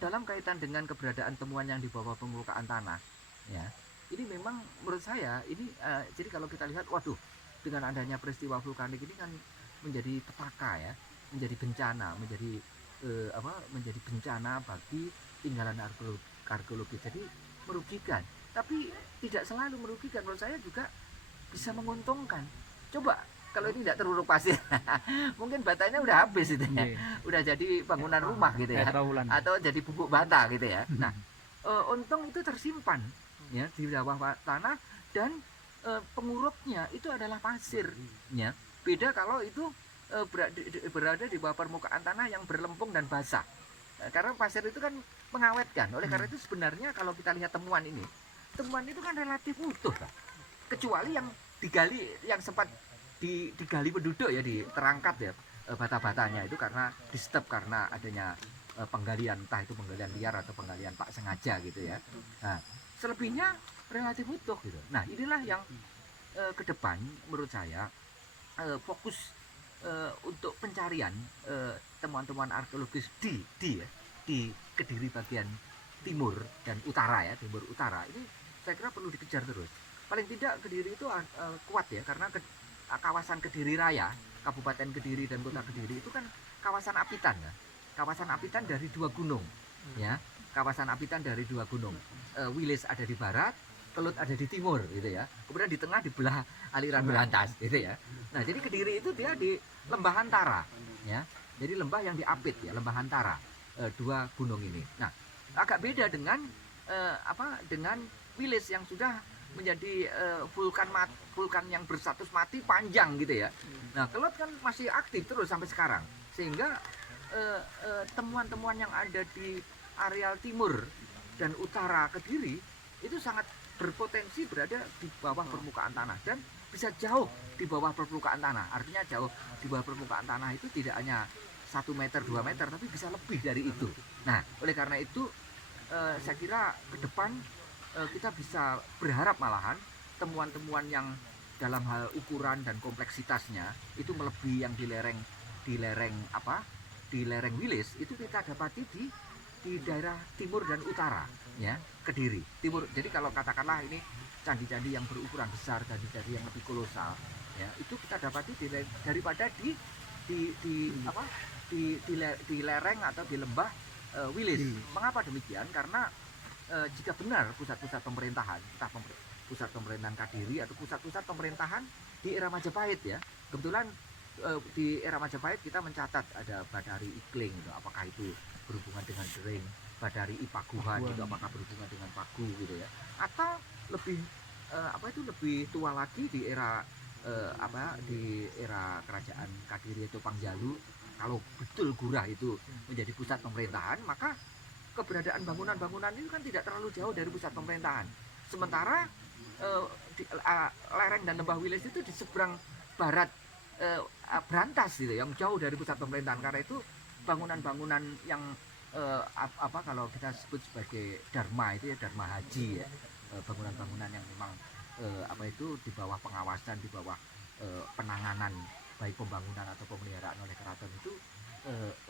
dalam kaitan dengan keberadaan temuan yang di bawah permukaan tanah, ya, ini memang menurut saya ini jadi kalau kita lihat, waduh, dengan adanya peristiwa vulkanik ini kan menjadi petaka ya, menjadi bencana, menjadi bencana bagi tinggalan arkeologi. Jadi merugikan, tapi tidak selalu merugikan. Menurut saya juga bisa menguntungkan. Coba kalau ini tidak teruruk pasir, mungkin batanya udah habis itu ya, udah jadi bangunan rumah gitu ya, atau jadi bubuk bata gitu ya. Nah, untung itu tersimpan ya di bawah tanah, dan pengurupnya itu adalah pasir ya. Beda kalau itu berada di bawah permukaan tanah yang berlempung dan basah. Karena pasir itu kan mengawetkan. Oleh karena itu sebenarnya kalau kita lihat temuan itu kan relatif utuh, kecuali yang digali, yang sempat digali penduduk ya, diterangkat ya bata-batanya itu karena di stop karena adanya penggalian, entah itu penggalian liar atau penggalian tak sengaja gitu ya. Nah, selebihnya relatif utuh gitu. Nah, inilah yang ke depan menurut saya fokus untuk pencarian temuan-temuan arkeologis di Kediri bagian timur dan utara ya, timur utara ini saya kira perlu dikejar terus. Paling tidak Kediri itu kuat ya, karena kawasan Kediri Raya, Kabupaten Kediri dan Kota Kediri itu kan kawasan apitan ya. Kawasan apitan dari dua gunung ya. Kawasan apitan dari dua gunung. Wilis ada di barat, Kelut ada di timur gitu ya. Kemudian di tengah dibelah aliran berantas gitu ya. Nah, jadi Kediri itu dia di lembah antara ya. Jadi lembah yang diapit ya, lembah antara dua gunung ini. Nah, agak beda dengan dengan Wilis yang sudah menjadi vulkan yang berstatus mati panjang gitu ya. Nah, Kelut kan masih aktif terus sampai sekarang, sehingga temuan-temuan yang ada di areal timur dan utara Kediri itu sangat berpotensi berada di bawah permukaan tanah dan bisa jauh di bawah permukaan tanah. Artinya jauh di bawah permukaan tanah itu tidak hanya 1 meter 2 meter, tapi bisa lebih dari itu. Nah, oleh karena itu saya kira ke depan kita bisa berharap malahan temuan-temuan yang dalam hal ukuran dan kompleksitasnya itu melebihi yang di lereng Wilis itu kita dapati di daerah timur dan utara ya, Kediri timur. Jadi kalau katakanlah ini candi-candi yang berukuran besar, candi-candi yang lebih kolosal ya, itu kita dapati daripada di lereng atau di lembah Wilis. Mengapa demikian? Karena jika benar pusat-pusat pemerintahan, entah pusat pemerintahan Kadiri atau pusat-pusat pemerintahan di era Majapahit ya, kebetulan di era Majapahit kita mencatat ada Badari Ikling gitu, apakah itu berhubungan dengan Dering, Badari Ipaguhan itu apakah berhubungan dengan Pagu gitu ya, atau lebih lebih tua lagi di era di era kerajaan Kadiri atau Pangjalu. Kalau betul Gurah itu menjadi pusat pemerintahan, maka keberadaan bangunan-bangunan itu kan tidak terlalu jauh dari pusat pemerintahan. Sementara lereng dan lembah Wilis itu di seberang barat berantas gitu, yang jauh dari pusat pemerintahan. Karena itu bangunan-bangunan yang kalau kita sebut sebagai dharma itu ya, dharma haji ya, bangunan-bangunan yang memang di bawah pengawasan, di bawah penanganan baik pembangunan atau pemeliharaan oleh keraton itu,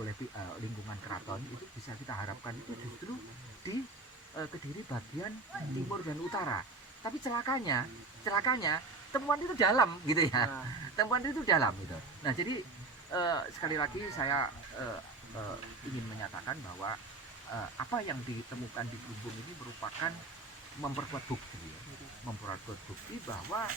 oleh lingkungan keraton itu, bisa kita harapkan itu justru di Kediri bagian timur dan utara. Tapi celakanya temuan itu dalam gitu ya. Temuan itu dalam gitu. Nah, jadi sekali lagi saya ingin menyatakan bahwa apa yang ditemukan di Plumbung ini merupakan memperkuat bukti bahwa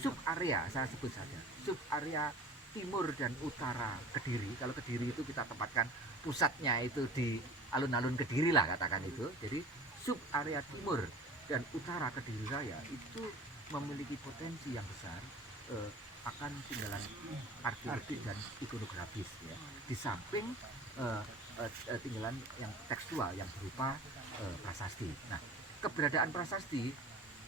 sub area, saya sebut saja sub area timur dan utara Kediri. Kalau Kediri itu kita tempatkan pusatnya itu di alun-alun Kediri lah katakan itu. Jadi sub area timur dan utara Kediri Raya itu memiliki potensi yang besar akan tinggalan arkeologis dan ikonografis ya. Di samping tinggalan yang tekstual yang berupa prasasti. Nah, keberadaan prasasti,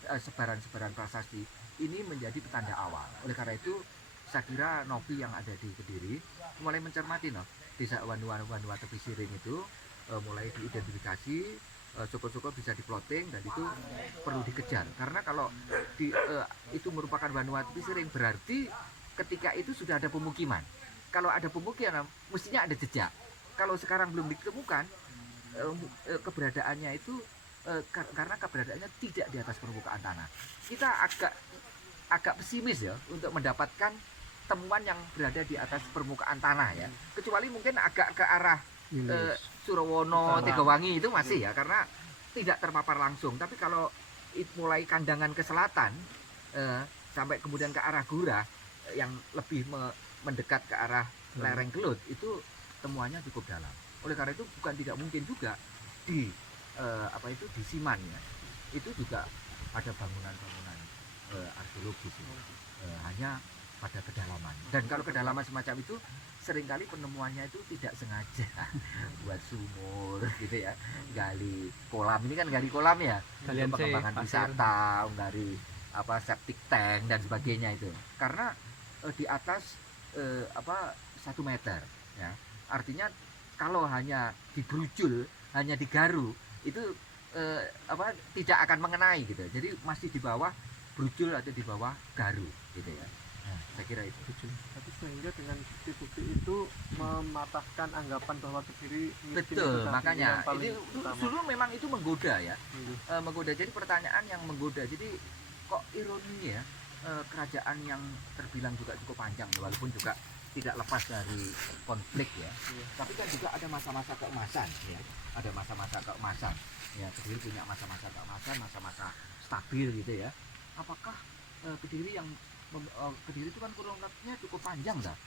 sebaran-sebaran prasasti ini menjadi petanda awal. Oleh karena itu saya kira Novi yang ada di Kediri mulai mencermati desa Wanua Tepi Siring itu mulai diidentifikasi, syukur-syukur bisa diploting, dan itu perlu dikejar. Karena kalau itu merupakan Wanua Tepi Siring, berarti ketika itu sudah ada pemukiman. Kalau ada pemukiman mestinya ada jejak. kalau sekarang belum ditemukan, keberadaannya itu karena keberadaannya tidak di atas permukaan tanah. Kita agak pesimis ya untuk mendapatkan temuan yang berada di atas permukaan tanah ya. Kecuali mungkin agak ke arah Surowono, Tegawangi itu masih ya, karena tidak terpapar langsung. Tapi kalau mulai kandangan ke selatan sampai kemudian ke arah Gura yang lebih mendekat ke arah lereng Kelut, itu temuannya cukup dalam. Oleh karena itu bukan tidak mungkin juga di di Siman ya, itu juga ada bangunan-bangunan arkeologis hanya pada kedalaman. Dan kalau kedalaman semacam itu seringkali penemuannya itu tidak sengaja buat sumur gitu ya, gali kolam. Ini kan gali kolam ya, untuk pengembangan wisata, gali septic tank dan sebagainya itu. Karena di atas 1 meter ya. Artinya kalau hanya digerujul, hanya digaru, itu tidak akan mengenai gitu. Jadi masih di bawah brujul atau di bawah garu gitu ya. Nah, saya kira itu. Tapi sehingga dengan bukti-bukti itu mematahkan anggapan bahwa Kediri miskin. Betul, makanya ini dulu memang itu menggoda ya. Menggoda. Jadi pertanyaan yang menggoda. Jadi kok ironi ya, kerajaan yang terbilang juga cukup panjang walaupun juga tidak lepas dari konflik ya. Tapi kan juga ada masa-masa keemasan ya. Ada masa-masa keemasan. Ya, Kediri punya masa-masa keemasan, masa-masa stabil gitu ya. Apakah Kediri yang Kediri itu kan kurun waktunya cukup panjang dah.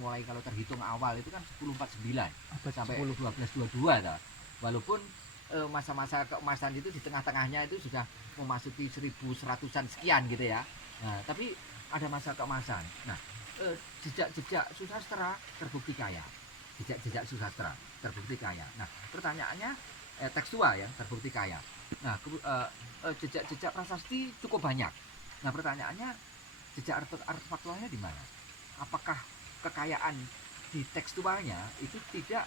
Mulai kalau terhitung awal itu kan 1049 sampai 1222 dah. Walaupun masa-masa keemasan itu di tengah-tengahnya itu sudah memasuki 1100-an sekian gitu ya. Nah, tapi ada masa keemasan. Nah, jejak-jejak susastra terbukti kaya. Jejak-jejak susastra terbukti kaya. Nah, pertanyaannya tekstual ya, terbukti kaya. Nah, jejak-jejak prasasti cukup banyak. Nah, pertanyaannya jejak artefaktualnya di mana? Apakah kekayaan di tekstualnya itu tidak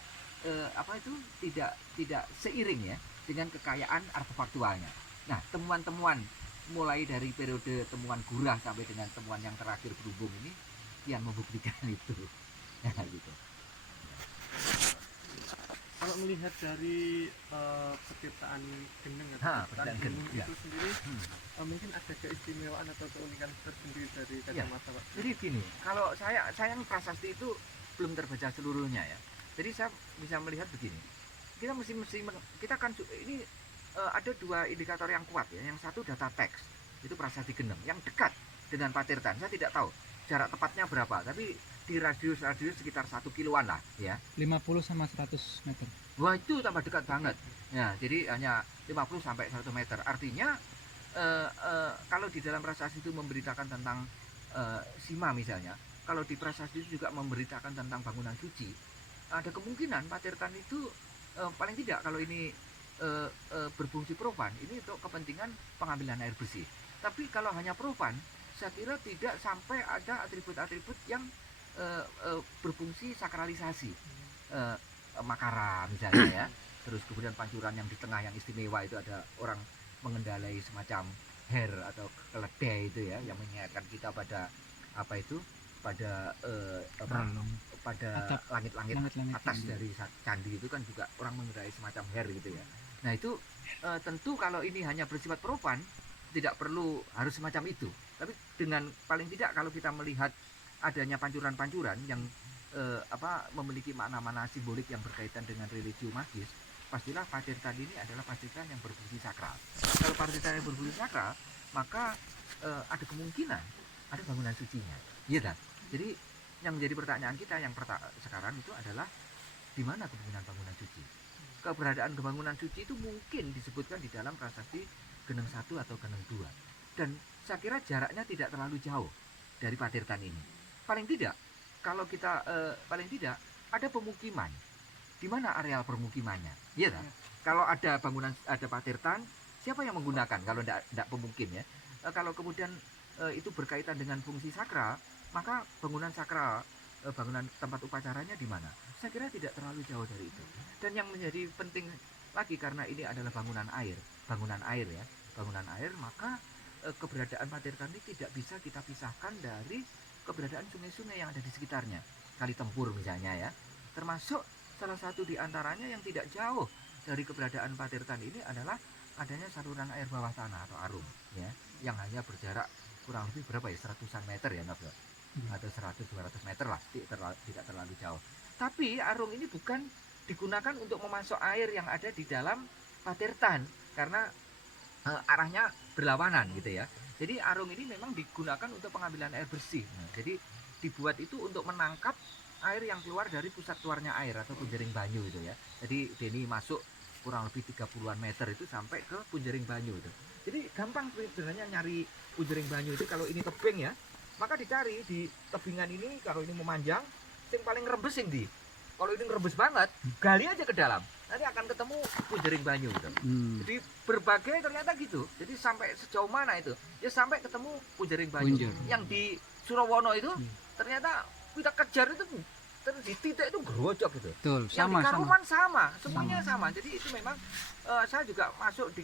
tidak seiring ya dengan kekayaan artefaktualnya. Nah, temuan-temuan mulai dari periode temuan Gurah sampai dengan temuan yang terakhir Berhubung ini yang membuktikan itu. Nah, gitu. Kalau melihat dari petirtaan Geneng atau petirtaan Gunung itu sendiri, mungkin ada keistimewaan atau keunikan tersendiri dari kacamata Pak. Jadi gini, kalau saya prasasti itu belum terbaca seluruhnya ya. Jadi saya bisa melihat begini. Kita kan ini ada 2 indikator yang kuat ya. Yang satu data teks, itu prasasti Geneng yang dekat dengan Patirtan. Saya tidak tahu jarak tepatnya berapa, tapi di radius sekitar 1 kiloan lah ya. 50 sama 100 meter. Wah, itu tambah dekat banget. Ya, jadi hanya 50 sampai 100 meter. Artinya kalau di dalam prasasti itu memberitakan tentang Sima misalnya, kalau di prasasti itu juga memberitakan tentang bangunan suci, ada kemungkinan Patirtan itu paling tidak kalau ini berfungsi profan, ini untuk kepentingan pengambilan air bersih. Tapi kalau hanya profan, saya kira tidak sampai ada atribut-atribut yang berfungsi sakralisasi. Makara misalnya ya, terus kemudian pancuran yang di tengah yang istimewa itu ada orang mengendalai semacam her atau keledai itu ya, yang mengingatkan kita pada pada langit-langit atas dari candi itu kan juga orang mengendalai semacam her gitu ya. Nah itu tentu kalau ini hanya bersifat profan tidak perlu harus semacam itu, tapi dengan paling tidak kalau kita melihat adanya pancuran-pancuran yang memiliki makna-makna simbolik yang berkaitan dengan religi magis, pastilah Patirtan ini adalah Patirtan yang berfungsi sakral. Kalau Patirtan yang berfungsi sakral, maka ada kemungkinan ada bangunan sucinya, iya kan? Jadi yang menjadi pertanyaan kita yang sekarang itu adalah di mana kemungkinan bangunan suci? Keberadaan bangunan suci itu mungkin disebutkan di dalam prasasti Geneng 1 atau Geneng 2. Dan saya kira jaraknya tidak terlalu jauh dari Patirtan ini. Paling tidak, kalau kita paling tidak ada pemukiman. Di mana areal permukimannya? Iya kan? Kalau ada bangunan, ada Patirtan, siapa yang menggunakan? Kalau tidak pemukim ya. Kalau kemudian itu berkaitan dengan fungsi sakral, maka bangunan sakral, bangunan tempat upacaranya di mana? Saya kira tidak terlalu jauh dari itu. Dan yang menjadi penting lagi karena ini adalah bangunan air ya, bangunan air, maka keberadaan Patirtan ini tidak bisa kita pisahkan dari keberadaan sungai-sungai yang ada di sekitarnya. Kali Tempur misalnya ya, Termasuk salah satu di antaranya yang tidak jauh dari keberadaan Patirtan ini adalah adanya saluran air bawah tanah atau ARUM, ya, yang hanya berjarak kurang lebih berapa ya, seratusan meter ya, Nob, ya? Atau 100-200 meter lah, tidak terlalu jauh. Tapi ARUM ini bukan digunakan untuk memasok air yang ada di dalam Patirtan, karena arahnya berlawanan gitu ya. Jadi ARUM ini memang digunakan untuk pengambilan air bersih. Nah, jadi dibuat itu untuk menangkap air yang keluar dari pusat keluarnya air atau punjering banyu itu ya. Jadi Denny masuk kurang lebih 30-an meter itu sampai ke punjering banyu itu. Jadi gampang sebenarnya nyari punjering banyu itu. Kalau ini tebing ya, maka dicari di tebingan ini. Kalau ini memanjang, yang paling rembes yang di. Kalau ini rembes banget, gali aja ke dalam. Nanti akan ketemu punjering banyu gitu. Jadi berbagai ternyata gitu. Jadi sampai sejauh mana itu? Ya sampai ketemu punjering banyu. Yang di Surawono itu ternyata kita kejar itu di titik itu gerojok gitu. Betul, Yang sama di Karuman sama, semuanya sama. Jadi itu memang saya juga masuk di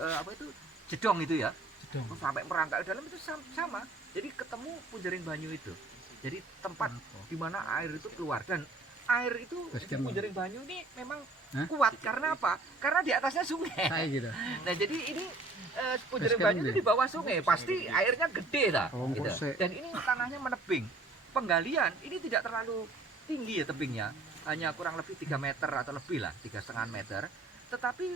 apa itu Jedong itu ya. Jedong. Sampai merangkak ke dalam itu sama. Jadi ketemu punjering banyu itu. Jadi tempat di mana air itu keluar, dan air itu di punjering banyu ini memang kuat karena apa? Karena di atasnya sungai. Gitu. Nah, jadi ini punjering banyu itu di bawah sungai, pasti airnya gede lah. Gitu. Dan ini tanahnya menebing. Penggalian ini tidak terlalu tinggi ya tebingnya, hanya kurang lebih 3 meter atau lebih lah, 3,5 meter. Tetapi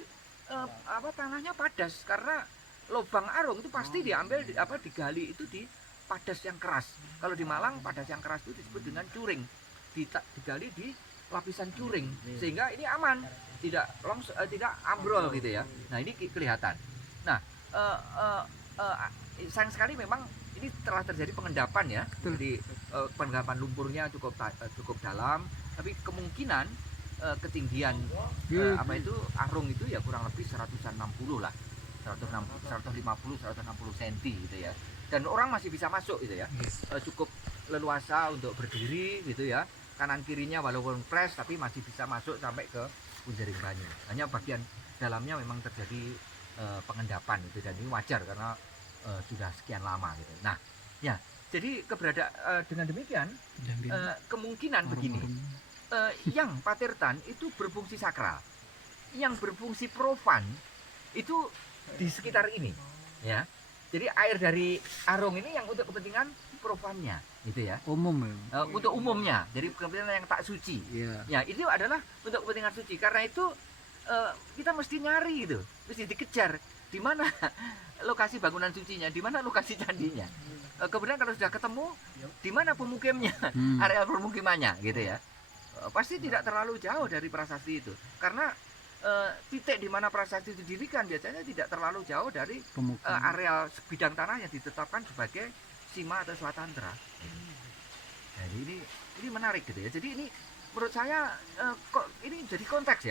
tanahnya padas karena lubang ARUM itu pasti diambil digali itu di padas yang keras. Kalau di Malang padas yang keras itu disebut dengan curing. Digali di lapisan curing sehingga ini aman, tidak ambrol gitu ya. Nah, ini kelihatan. Nah, sayang sekali memang ini telah terjadi pengendapan ya. Jadi pengendapan lumpurnya cukup dalam, tapi kemungkinan ketinggian ARUM itu ya kurang lebih 160 lah. 150 160 cm gitu ya. Dan orang masih bisa masuk gitu ya. Cukup leluasa untuk berdiri gitu ya. Kanan kirinya walaupun fresh tapi masih bisa masuk sampai ke punjering banyu. Hanya bagian dalamnya memang terjadi pengendapan itu, dan ini wajar karena sudah sekian lama gitu. Nah, ya, jadi dengan demikian kemungkinan begini, yang Patirtan itu berfungsi sakral, yang berfungsi profan itu di sekitar ini, ya. Jadi air dari ARUM ini yang untuk kepentingan profannya, gitu ya. Umum ya. Untuk umumnya, jadi kepentingan yang tak suci. Ya, itu adalah untuk kepentingan suci. Karena itu kita mesti nyari itu, mesti dikejar di mana lokasi bangunan sucinya, di mana lokasi candinya. Kemudian kalau sudah ketemu, di mana pemukimnya, area permukimannya, gitu ya. Pasti tidak terlalu jauh dari prasasti itu, karena titik di mana prasasti itu didirikan biasanya tidak terlalu jauh dari area bidang tanah yang ditetapkan sebagai sima atau swatantra. Jadi ini menarik gitu ya. Jadi ini menurut saya ini jadi konteks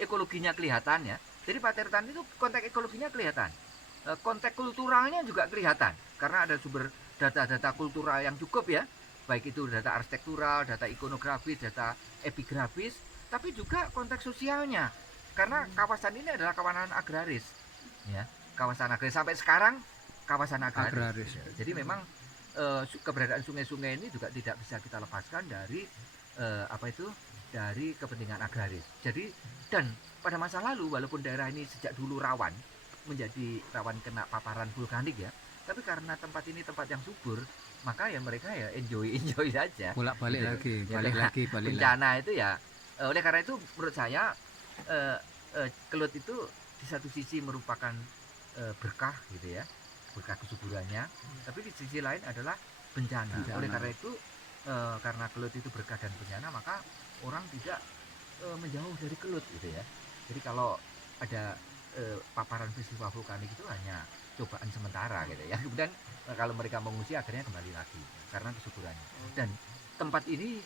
ekologinya kelihatan ya. Jadi Patirtan itu konteks ekologinya kelihatan, konteks kulturalnya juga kelihatan karena ada sumber data-data kultural yang cukup ya, baik itu data arsitektural, data ikonografis, data epigrafis, tapi juga konteks sosialnya karena kawasan ini adalah kawasan agraris, ya, kawasan agraris sampai sekarang kawasan agraris. Jadi memang keberadaan sungai-sungai ini juga tidak bisa kita lepaskan dari dari kepentingan agraris. Jadi dan pada masa lalu walaupun daerah ini sejak dulu menjadi rawan kena paparan vulkanik ya, tapi karena tempat ini tempat yang subur, maka ya mereka ya enjoy saja. Bolak-balik gitu. lagi, Ya, balik lagi. Bencana itu ya, oleh karena itu menurut saya Kelut itu di satu sisi merupakan berkah gitu ya, berkah kesuburannya, tapi di sisi lain adalah bencana. Oleh karena itu karena Kelut itu berkah dan bencana, maka orang tidak menjauh dari Kelut gitu ya. Jadi kalau ada paparan peristiwa vulkanik itu hanya cobaan sementara gitu ya. Kemudian kalau mereka mengungsi akhirnya kembali lagi karena kesuburannya. Dan tempat ini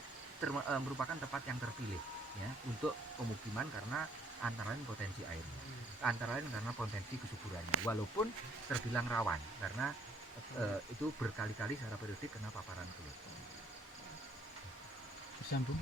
merupakan tempat yang terpilih ya untuk pemukiman karena antara lain potensi airnya, antara lain karena potensi kesuburannya. Walaupun terbilang rawan karena itu berkali-kali secara periodik kena paparan Kelut. Sambung.